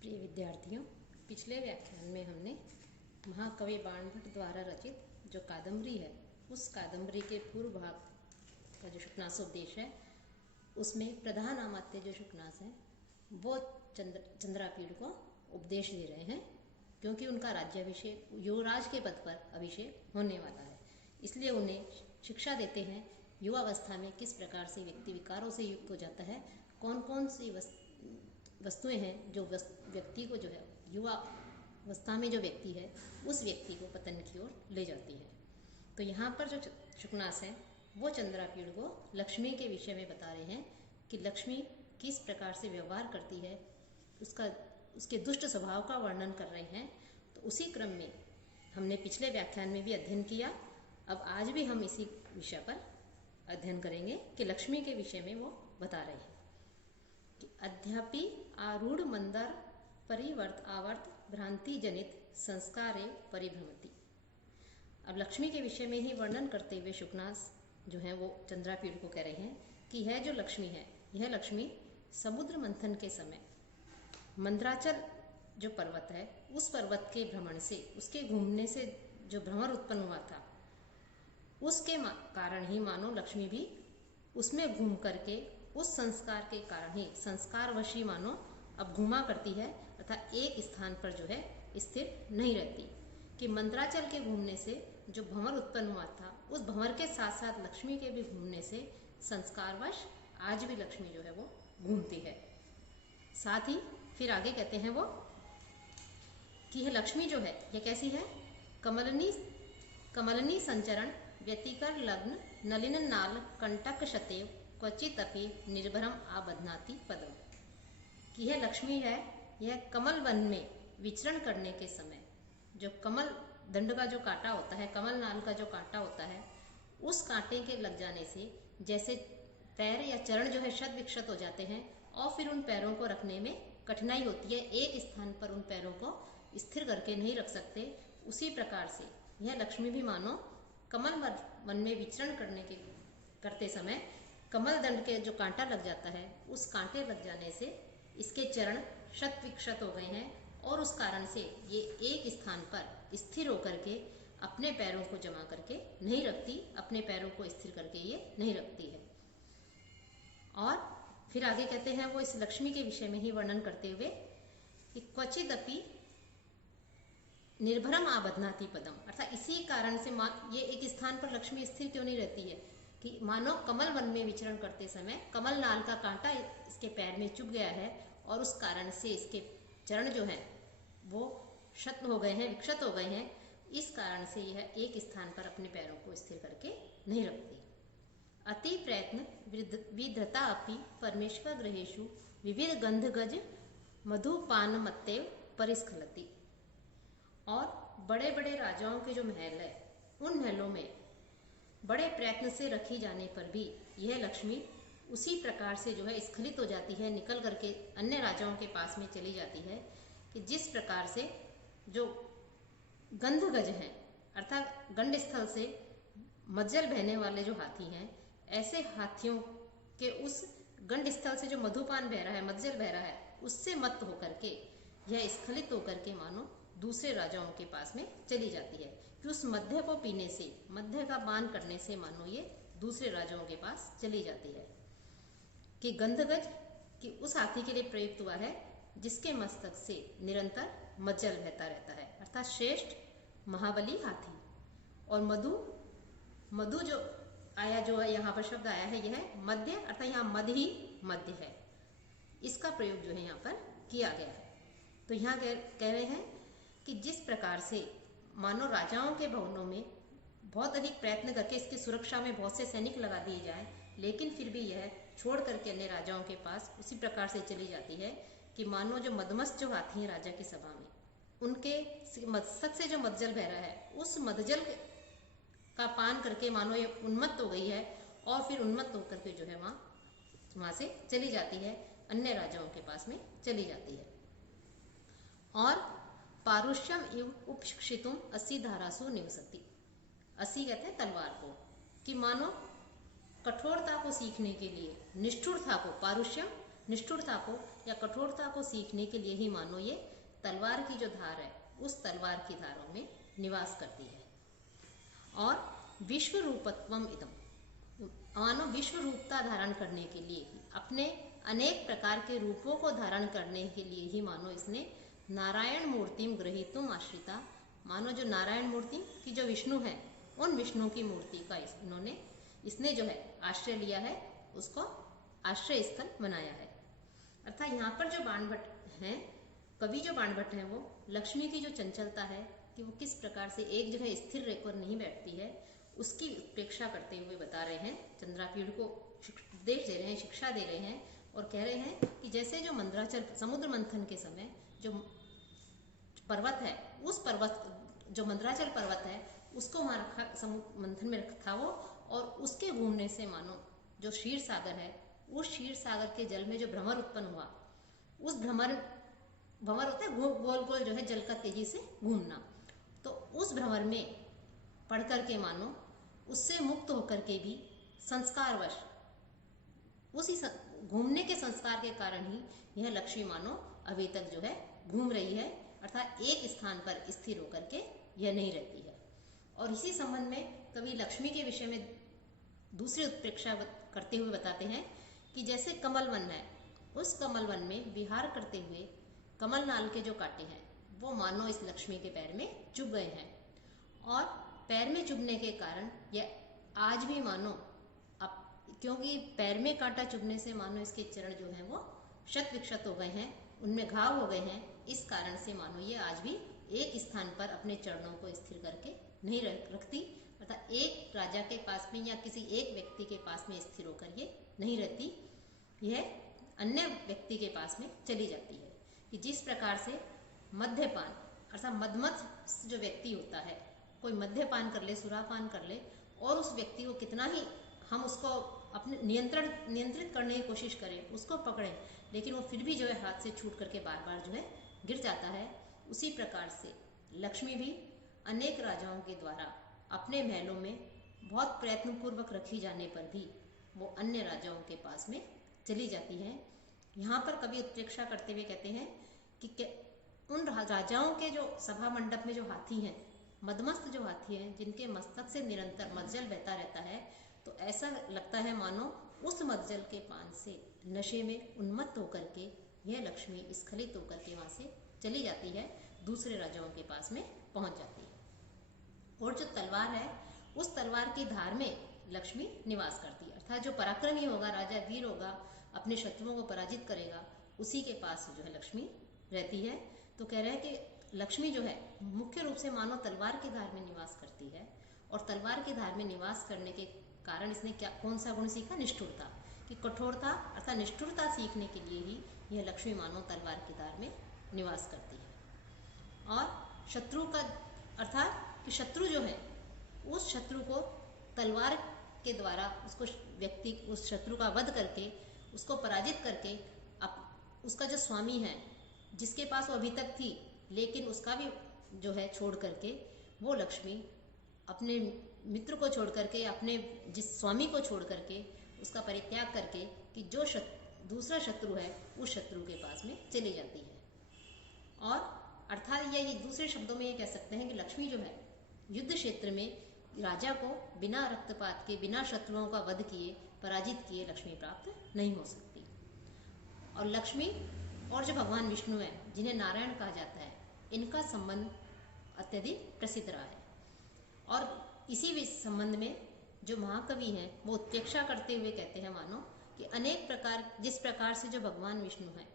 प्रिय विद्यार्थियों, पिछले व्याख्यान में हमने महाकवि बाणभट्ट द्वारा रचित जो कादम्बरी है उस कादम्बरी के पूर्व भाग का जो शुकनासोपदेश है उसमें प्रधान अमात्य जो शुकनास हैं वो चंद्रापीड़ को उपदेश दे रहे हैं, क्योंकि उनका राज्याभिषेक युवराज के पद पर अभिषेक होने वाला है। इसलिए उन्हें शिक्षा देते हैं युवावस्था में किस प्रकार से व्यक्ति विकारों से युक्त हो जाता है, कौन कौन सी वस्तुएं हैं जो व्यक्ति को जो है युवा अवस्था में जो व्यक्ति है उस व्यक्ति को पतन की ओर ले जाती है। तो यहाँ पर जो शुकनास है वो चंद्रापीड़ को लक्ष्मी के विषय में बता रहे हैं कि लक्ष्मी किस प्रकार से व्यवहार करती है, उसके दुष्ट स्वभाव का वर्णन कर रहे हैं। तो उसी क्रम में हमने पिछले व्याख्यान में भी अध्ययन किया, अब आज भी हम इसी विषय पर अध्ययन करेंगे कि लक्ष्मी के विषय में वो बता रहे हैं कि अद्यापि आरूढ़ मंदर परिवर्त आवर्त भ्रांति जनित संस्कारे परिभ्रमति। अब लक्ष्मी के विषय में ही वर्णन करते हुए शुकनास जो है वो चंद्रापीड़ को कह रहे हैं कि यह जो लक्ष्मी है, यह लक्ष्मी समुद्र मंथन के समय मंदराचल जो पर्वत है उस पर्वत के भ्रमण से, उसके घूमने से जो भ्रमर उत्पन्न हुआ था उसके कारण ही मानो लक्ष्मी भी उसमें घूम करके उस संस्कार के कारण ही संस्कारवशी मानो अब घूमा करती है तथा एक स्थान पर जो है स्थिर नहीं रहती। कि मंदराचल के घूमने से जो भंवर उत्पन्न हुआ था उस भंवर के साथ साथ लक्ष्मी के भी घूमने से संस्कारवश आज भी लक्ष्मी जो है वो घूमती है। साथ ही फिर आगे कहते हैं वो कि यह लक्ष्मी जो है यह कैसी है, कमलनी संचरण व्यतिकर लग्न नलिन नाल कंटक शतेव क्वचित अपि निर्भरम आबध्नाति पदम। कि यह लक्ष्मी है, यह कमल वन में विचरण करने के समय जो कमल दंड का जो कांटा होता है, कमल नाल का जो कांटा होता है, उस कांटे के लग जाने से जैसे पैर या चरण जो है शत विक्षत हो जाते हैं और फिर उन पैरों को रखने में कठिनाई होती है, एक स्थान पर उन पैरों को स्थिर करके नहीं रख सकते। उसी प्रकार से यह लक्ष्मी भी मानो कमल वन में विचरण करते समय कमल दंड के जो कांटा लग जाता है उस कांटे लग जाने से इसके चरण शत विक्षत हो गए हैं और उस कारण से ये एक स्थान पर स्थिर होकर के अपने पैरों को जमा करके नहीं रखती, अपने पैरों को स्थिर करके ये नहीं रखती है। और फिर आगे कहते हैं वो इस लक्ष्मी के विषय में ही वर्णन करते हुए कि क्वचित अपि निर्भरम आबध्नाति पदम, अर्थात इसी कारण से ये एक स्थान पर लक्ष्मी स्थिर क्यों नहीं रहती है कि मानो कमल वन में विचरण करते समय कमल नाल का कांटा इसके पैर में चुभ गया है और उस कारण से इसके चरण जो हैं वो शत हो गए हैं, विक्षत हो गए हैं। इस कारण से यह एक स्थान पर अपने पैरों को स्थिर करके नहीं रखती। अति प्रयत्न विधृता अपि परमेश्वर ग्रहेषु विविध गंधगज मधुपान मत्तेव परिस्खलति। और बड़े बड़े राजाओं के जो महल है उन महलों में बड़े प्रयत्न से रखी जाने पर भी यह लक्ष्मी उसी प्रकार से जो है स्खलित हो जाती है, निकल करके अन्य राजाओं के पास में चली जाती है कि जिस प्रकार से जो गंधगज हैं अर्थात गंड स्थल से मज्जल बहने वाले जो हाथी हैं, ऐसे हाथियों के उस गंड स्थल से जो मधुपान बह रहा है, मज्जल बह रहा है, उससे मत होकर के यह स्खलित होकर के मानो दूसरे राजाओं के पास में चली जाती है कि उस मध्य को पीने से, मध्य का पान करने से मानो ये दूसरे राजाओं के पास चली जाती है। कि गंधगज कि उस हाथी के लिए प्रयुक्त हुआ है जिसके मस्तक से निरंतर मज्जल बहता रहता है, अर्थात श्रेष्ठ महाबली हाथी। और मधु जो आया, जो है यहाँ पर शब्द आया है, यह मध्य अर्थात यहाँ मध्य ही मध्य है, इसका प्रयोग जो है यहाँ पर किया गया है। तो यहाँ कह रहे हैं कि जिस प्रकार से मानो राजाओं के भवनों में बहुत अधिक प्रयत्न करके इसकी सुरक्षा में बहुत से सैनिक लगा दिए जाएं, लेकिन फिर भी यह छोड़ करके अन्य राजाओं के पास उसी प्रकार से चली जाती है कि मानो जो मदमस्त जो हाथी हैं राजा की सभा में, उनके मस्तक से जो मज्जल बह रहा है उस मज्जल का पान करके मानो ये उन्मत्त हो गई है और फिर उन्मत्त होकर के जो है वहाँ से चली जाती है, अन्य राजाओं के पास में चली जाती है। और पारुष्यम इव उपशिक्षितुम असी धारासु निवसति। असी कहते हैं तलवार को, कि मानो कठोरता को सीखने के लिए, निष्ठुरता को, पारुष्यम निष्ठुरता को या कठोरता को सीखने के लिए ही मानो ये तलवार की जो धार है उस तलवार की धारों में निवास करती है। और विश्व रूपत्वम इदम, मानो विश्व रूपता धारण करने के लिए अपने अनेक प्रकार के रूपों को धारण करने के लिए ही मानो इसने नारायण मूर्तिम ग्रहीतुम आश्रिता, मानो जो नारायण मूर्ति की जो विष्णु है उन विष्णु की मूर्ति का इसने जो है आश्रय लिया है, उसको आश्रय स्थल बनाया है। अर्थात यहाँ पर जो बाणभट्ट हैं, कवि जो बाणभट्ट हैं, वो लक्ष्मी की जो चंचलता है कि वो किस प्रकार से एक जगह स्थिर रहकर नहीं बैठती है, उसकी उपेक्षा करते हुए बता रहे हैं। चंद्रापीड़ को उपदेश दे रहे हैं, शिक्षा दे रहे हैं और कह रहे हैं कि जैसे जो मंदराचल समुद्र मंथन के समय जो पर्वत है, उस पर्वत जो मंदराचल पर्वत है उसको समुद्र मंथन में रखा था वो, और उसके घूमने से मानो जो क्षीर सागर है, उस क्षीर सागर के जल में जो भ्रमर उत्पन्न हुआ, उस भ्रमर होता है गोल गोल जो है जल का तेजी से घूमना, तो उस भ्रमर में पढ़ करके मानो उससे मुक्त होकर के भी संस्कारवश उसी घूमने के संस्कार के कारण ही यह लक्ष्मी मानो अभी तक जो है घूम रही है, अर्थात एक स्थान पर स्थिर होकर के यह नहीं रहती है। और इसी संबंध में कवि लक्ष्मी के विषय में दूसरी उत्प्रेक्षा करते हुए बताते हैं कि जैसे कमल वन है, उस कमल वन में विहार करते हुए कमल नाल के जो कांटे हैं वो मानो इस लक्ष्मी के पैर में चुभ गए हैं, और पैर में चुभने के कारण यह आज भी मानो क्योंकि पैर में कांटा चुभने से मानो इसके चरण जो हैं वो क्षत विक्षत हो गए हैं, उनमें घाव हो गए हैं, इस कारण से मानो ये आज भी एक स्थान पर अपने चरणों को स्थिर करके नहीं रखती, अर्थात एक राजा के पास में या किसी एक व्यक्ति के पास में स्थिर होकर ये नहीं रहती, यह अन्य व्यक्ति के पास में चली जाती है। कि जिस प्रकार से मद्यपान अर्थात मदमस्त जो व्यक्ति होता है, कोई मद्यपान कर ले, सुरापान कर ले, और उस व्यक्ति को कितना ही हम उसको अपने नियंत्रित करने की कोशिश करें, उसको पकड़ें, लेकिन वो फिर भी जो है हाथ से छूट करके बार बार जो है गिर जाता है। उसी प्रकार से लक्ष्मी भी अनेक राजाओं के द्वारा अपने महलों में बहुत प्रयत्नपूर्वक रखी जाने पर भी वो अन्य राजाओं के पास में चली जाती है। यहाँ पर कवि उत्प्रेक्षा करते हुए कहते हैं कि उन राजाओं के जो सभा मंडप में जो हाथी हैं, मदमस्त जो हाथी हैं, जिनके मस्तक से निरंतर मज्जल बहता रहता है, तो ऐसा लगता है मानो उस मज्जल के पान से नशे में उन्मत्त होकर के यह लक्ष्मी स्खलित होकर के वहां से चली जाती है, दूसरे राजाओं के पास में पहुंच जाती है। और जो तलवार है, उस तलवार की धार में लक्ष्मी निवास करती है, अर्थात जो पराक्रमी होगा, राजा वीर होगा, अपने शत्रुओं को पराजित करेगा, उसी के पास जो है लक्ष्मी रहती है। तो कह रहे हैं कि लक्ष्मी जो है मुख्य रूप से मानो तलवार की धार में निवास करती है, और तलवार की धार में निवास करने के कारण इसने कौन सा गुण सीखा? निष्ठुरता। कि कठोरता अर्थात निष्ठुरता सीखने के लिए ही यह लक्ष्मी मानो तलवार की धार में निवास करती है। और शत्रु का अर्थात कि शत्रु जो है, उस शत्रु को तलवार के द्वारा उस शत्रु का वध करके, उसको पराजित करके, उसका जो स्वामी है, जिसके पास वो अभी तक थी, लेकिन उसका भी जो है छोड़ करके वो लक्ष्मी अपने मित्र को छोड़ करके, अपने जिस स्वामी को छोड़ करके, उसका परित्याग करके कि जो दूसरा शत्रु है उस शत्रु के पास में चली जाती है। और अर्थात ये दूसरे शब्दों में ये कह सकते हैं कि लक्ष्मी जो है युद्ध क्षेत्र में राजा को बिना रक्तपात के, बिना शत्रुओं का वध किए, पराजित किए लक्ष्मी प्राप्त नहीं हो सकती। और लक्ष्मी और जो भगवान विष्णु है, जिन्हें नारायण कहा जाता है, इनका संबंध अत्यधिक प्रसिद्ध रहा है। और इसी संबंध में जो महाकवि हैं वो उत्प्रेक्षा करते हुए कहते हैं मानो कि अनेक प्रकार, जिस प्रकार से जो भगवान विष्णु हैं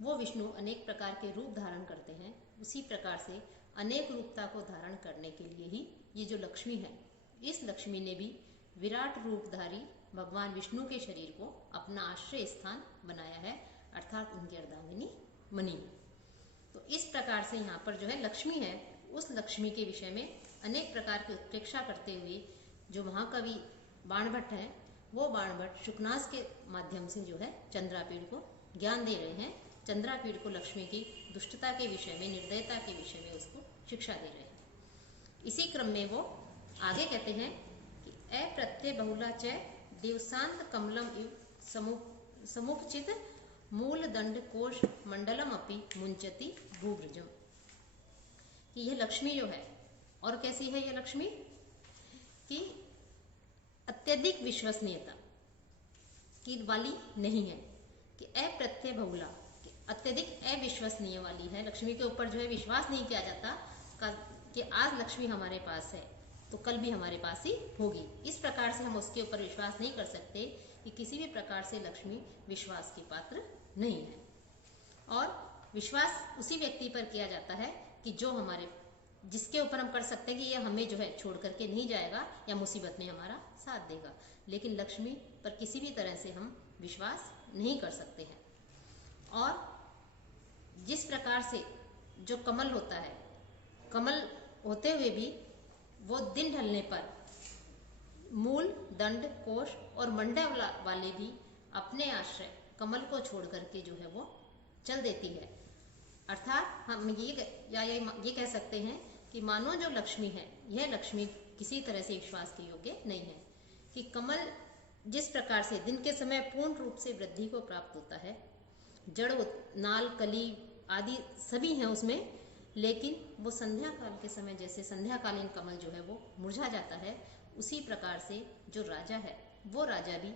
वो विष्णु अनेक प्रकार के रूप धारण करते हैं, उसी प्रकार से अनेक रूपता को धारण करने के लिए ही ये जो लक्ष्मी है, इस लक्ष्मी ने भी विराट रूपधारी भगवान विष्णु के शरीर को अपना आश्रय स्थान बनाया है, अर्थात उनकी अर्धांगिनी मणि। तो इस प्रकार से यहाँ पर जो है लक्ष्मी है, उस लक्ष्मी के विषय में अनेक प्रकार की उत्प्रेक्षा करते हुए जो महाकवि बाणभट्ट हैं, वो बाणभट्ट शुकनास के माध्यम से जो है चंद्रापीड़ को ज्ञान दे रहे हैं। चंद्रापीड़ को लक्ष्मी की दुष्टता के विषय में, निर्दयता के विषय में उसको शिक्षा दे रहे हैं। इसी क्रम में वो आगे कहते हैं कि अप्रत्यय बहुला च दिवसांत कमलम इव समुपचित मूल दंड कोश मंडलम अपि मुंचति भूभृजम। कि यह लक्ष्मी जो है, और कैसी है यह लक्ष्मी, कि अत्यधिक विश्वसनीयता की वाली नहीं है, कि अप्रत्यय बहुला, कि अत्यधिक अविश्वसनीय वाली है। लक्ष्मी के ऊपर जो है विश्वास नहीं किया जाता कि आज लक्ष्मी हमारे पास है तो कल भी हमारे पास ही होगी। इस प्रकार से हम उसके ऊपर विश्वास नहीं कर सकते कि किसी भी प्रकार से लक्ष्मी विश्वास की पात्र नहीं है। और विश्वास उसी व्यक्ति पर किया जाता है कि जो जिसके ऊपर हम कर सकते हैं कि यह हमें जो है छोड़ करके नहीं जाएगा या मुसीबत में हमारा साथ देगा। लेकिन लक्ष्मी पर किसी भी तरह से हम विश्वास नहीं कर सकते हैं। और जिस प्रकार से जो कमल होता है, कमल होते हुए भी वो दिन ढलने पर मूल, दंड, कोश और मंडल वाले भी अपने आश्रय कमल को छोड़ करके जो है वो चल देती है। अर्थात हम ये कह सकते हैं कि मानो जो लक्ष्मी है, यह लक्ष्मी किसी तरह से विश्वास के योग्य नहीं है। कि कमल जिस प्रकार से दिन के समय पूर्ण रूप से वृद्धि को प्राप्त होता है, जड़, नाल, कली आदि सभी हैं उसमें, लेकिन वो संध्या काल के समय जैसे संध्याकालीन कमल जो है वो मुरझा जाता है, उसी प्रकार से जो राजा है वो राजा भी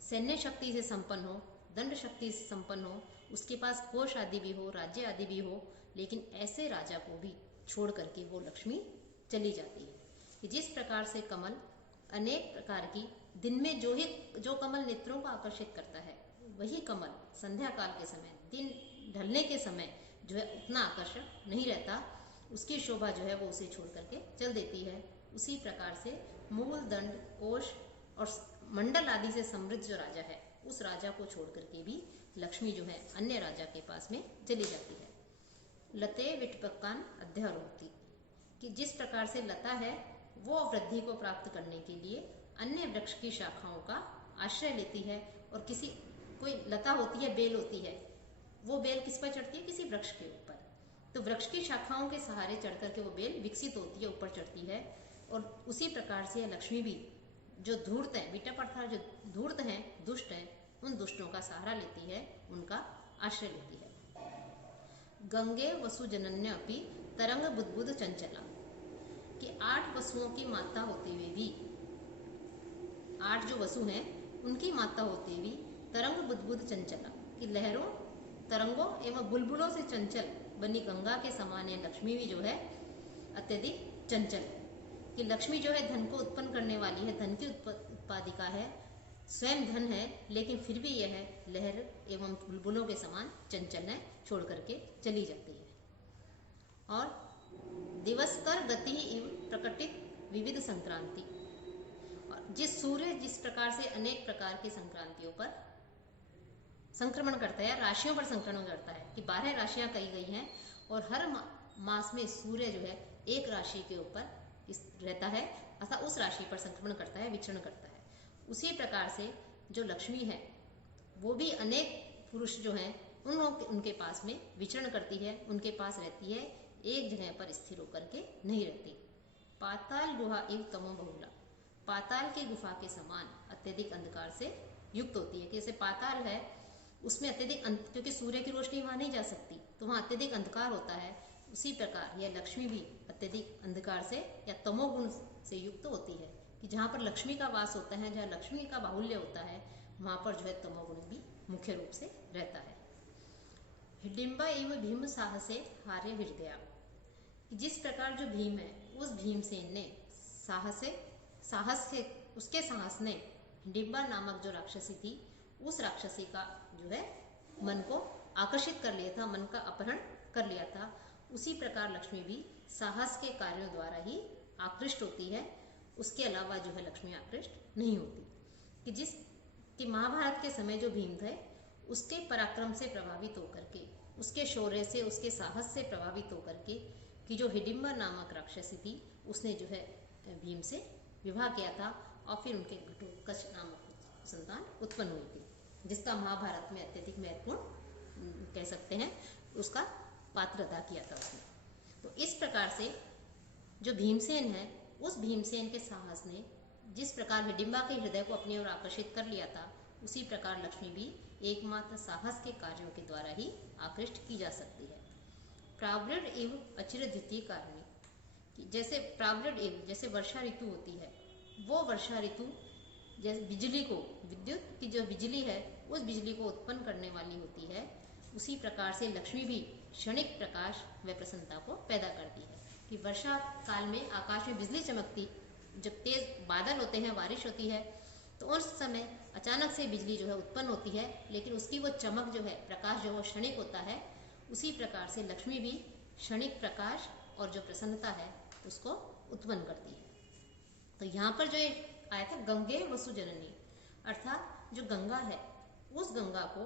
सैन्य शक्ति से संपन्न हो, दंड शक्ति से संपन्न हो, उसके पास कोष आदि भी हो, राज्य आदि भी हो, लेकिन ऐसे राजा को भी छोड़ करके वो लक्ष्मी चली जाती है। कि जिस प्रकार से कमल अनेक प्रकार की, दिन में जो कमल नेत्रों को आकर्षित करता है, वही कमल संध्या काल के समय, दिन ढलने के समय जो है उतना आकर्षक नहीं रहता, उसकी शोभा जो है वो उसे छोड़ करके चल देती है। उसी प्रकार से मूल, दंड, कोश और मंडल आदि से समृद्ध जो राजा है, उस राजा को छोड़ करके भी लक्ष्मी जो है अन्य राजा के पास में चली जाती है। लते विटपकान अध्यारोहति। कि जिस प्रकार से लता है वो वृद्धि को प्राप्त करने के लिए अन्य वृक्ष की शाखाओं का आश्रय लेती है, और कोई लता होती है, बेल होती है, वो बेल किस पर चढ़ती है, किसी वृक्ष के ऊपर, तो वृक्ष की शाखाओं के सहारे चढ़ करके वो बेल विकसित होती है, ऊपर चढ़ती है। और उसी प्रकार से लक्ष्मी भी जो धूर्त है, विटप अर्थात जो धूर्त हैं, दुष्ट हैं, उन दुष्टों का सहारा लेती है, उनका आश्रय लेती है। गंगे वसु जनन्य अपि तरंग बुद्बुद चंचला। कि 8 वसुओं की माता होते हुए भी, 8 जो वसु हैं उनकी माता होते हुए तरंग बुद्बुद चंचला, कि लहरों, तरंगों एवं बुलबुलों से चंचल बनी गंगा के समान है लक्ष्मी भी जो है अत्यधिक चंचल। कि लक्ष्मी जो है धन को उत्पन्न करने वाली है, धन की उत्पादिका है, स्वयं धन है, लेकिन फिर भी यह लहर एवं बुलबुलों के समान चंचल है, छोड़ करके चली जाती है। और दिवसकर गति इव प्रकटित विविध संक्रांति। और सूर्य जिस प्रकार से अनेक प्रकार की संक्रांतियों पर संक्रमण करता है, राशियों पर संक्रमण करता है, कि 12 राशियां कही गई हैं, और हर मास में सूर्य जो है एक राशि के ऊपर रहता है, अर्थात उस राशि पर संक्रमण करता है, विचरण करता है। उसी प्रकार से जो लक्ष्मी है वो भी अनेक पुरुष जो हैं उनके पास में विचरण करती है, उनके पास रहती है, एक जगह पर स्थिर होकर के नहीं रहती। पाताल गुहा इव तमो बहुला। पाताल की गुफा के समान अत्यधिक अंधकार से युक्त होती है। कि जैसे पाताल है उसमें अत्यधिक क्योंकि सूर्य की रोशनी वहां नहीं जा सकती, तो वहां अत्यधिक अंधकार होता है। उसी प्रकार यह लक्ष्मी भी अत्यधिक अंधकार से या तमोगुण से युक्त होती है, कि जहाँ पर लक्ष्मी का वास होता है, जहाँ लक्ष्मी का बाहुल्य होता है, वहां पर जो है तमोगुण भी मुख्य रूप से रहता है। हिडिंबा एवं भीम साहसे हार्य हृदया। जिस प्रकार जो भीम है, उस भीमसेन ने उसके साहस ने हिडिंबा नामक जो राक्षसी थी, उस राक्षसी का जो है मन को आकर्षित कर लिया था, मन का अपहरण कर लिया था। उसी प्रकार लक्ष्मी भी साहस के कार्यों द्वारा ही आकृष्ट होती है, उसके अलावा जो है लक्ष्मी आकृष्ट नहीं होती। कि महाभारत के समय जो भीम थे उसके पराक्रम से प्रभावित होकर के, उसके शौर्य से, उसके साहस से प्रभावित होकर के, कि जो हिडिंबा नामक राक्षसी थी उसने जो है भीम से विवाह किया था, और फिर उनके घटोत्कच नामक संतान उत्पन्न हुई थी, जिसका महाभारत में अत्यधिक महत्वपूर्ण कह सकते हैं उसका पात्र अदा किया था उसने। तो इस प्रकार से जो भीमसेन है, उस भीमसेन के साहस ने जिस प्रकार हिडिंबा के हृदय को अपनी ओर आकर्षित कर लिया था, उसी प्रकार लक्ष्मी भी एकमात्र साहस के कार्यों के द्वारा ही आकृष्ट की जा सकती है। प्रावृढ़ एवं अचिर द्वितीय कारणी, जैसे प्रावृढ़ एवं जैसे वर्षा ऋतु होती है, वो वर्षा ऋतु जैसे बिजली को, विद्युत की जो बिजली है उस बिजली को उत्पन्न करने वाली होती है, उसी प्रकार से लक्ष्मी भी क्षणिक प्रकाश व प्रसन्नता को पैदा करती है। कि वर्षा काल में आकाश में बिजली चमकती, जब तेज बादल होते हैं, बारिश होती है, तो उस समय अचानक से बिजली जो है उत्पन्न होती है, लेकिन उसकी वो चमक जो है, प्रकाश जो है क्षणिक होता है। उसी प्रकार से लक्ष्मी भी क्षणिक प्रकाश और जो प्रसन्नता है उसको उत्पन्न करती है। तो यहाँ पर जो आया था गंगे वसु जननी, अर्थात जो गंगा है उस गंगा को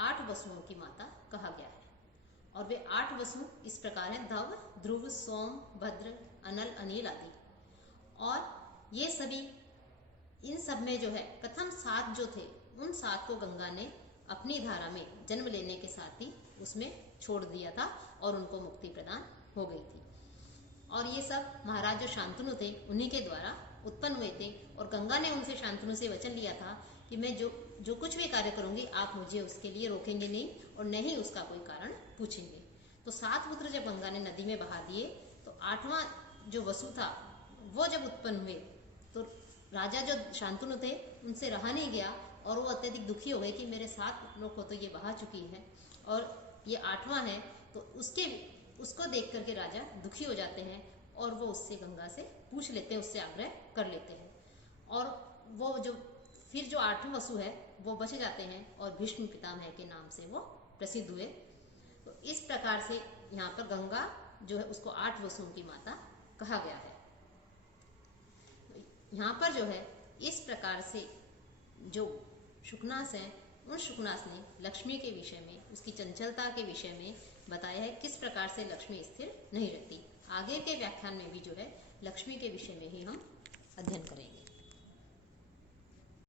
8 वसुओं की माता कहा गया है। और वे 8 वसु इस प्रकार हैं: धव, ध्रुव, सोम, भद्र, अनल, अनिल आदि। और ये सभी, इन सब में जो है प्रथम 7 जो थे, उन 7 को गंगा ने अपनी धारा में जन्म लेने के साथ ही उसमें छोड़ दिया था और उनको मुक्ति प्रदान हो गई थी। और ये सब महाराज जो शांतनु थे उन्हीं के द्वारा उत्पन्न हुए थे। और गंगा ने उनसे, शांतनु से वचन लिया था कि मैं जो कुछ भी कार्य करूंगी आप मुझे उसके लिए रोकेंगे नहीं और न ही उसका कोई कारण पूछेंगे। तो 7 पुत्र जब गंगा ने नदी में बहा दिए, तो 8वां जो वसु था वो जब उत्पन्न हुए, तो राजा जो शांतनु थे उनसे रहा नहीं गया और वो अत्यधिक दुखी हो गए कि मेरे 7 लोग को तो ये बहा चुकी है और ये 8वां है। तो उसको देख करके राजा दुखी हो जाते हैं और वो उससे, गंगा से पूछ लेते हैं, उससे आग्रह कर लेते हैं। और वो फिर जो 8वें वसु है वो बच जाते हैं और भीष्म पितामह के नाम से वो प्रसिद्ध हुए। तो इस प्रकार से यहाँ पर गंगा जो है उसको 8 वसुओं की माता कहा गया है। यहाँ पर जो है इस प्रकार से जो शुकनास है, उन शुकनास ने लक्ष्मी के विषय में, उसकी चंचलता के विषय में बताया है किस प्रकार से लक्ष्मी स्थिर नहीं रहती। आगे के व्याख्यान में भी जो है लक्ष्मी के विषय में ही हम अध्ययन करेंगे।